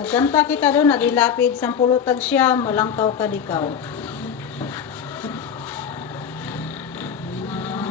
Nagkanta kita doon, nadilapid, sampulutag siya, malangkaw kadikaw.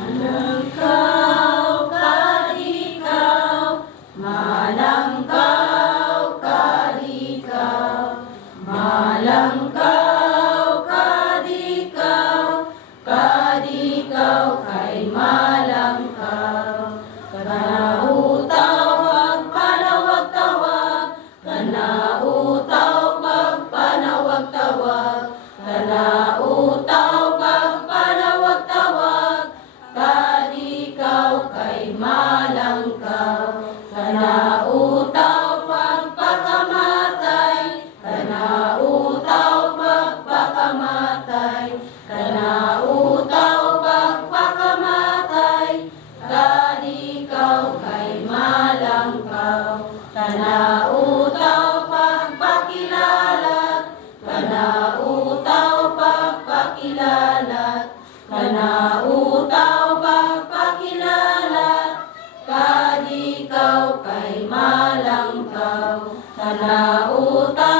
Malangkaw kadikaw, malangkaw kadikaw, malangkaw kadikaw, kadikaw kay malangkaw. Kanautaw magpanawag-tawag, kanautaw magpanawag-tawag, kanautaw magpanawag-tawag, kadikaw kay malangkaw. Kanautaw magpakamatay, kanautaw magpakamatay, kanautaw magpakamatay, kadikaw kay malangkaw. Kanautaw pagpakilalat, kanautaw pagpakilalat, kanautaw pagpakilalat, kadikaw kay malangkaw. Kanautaw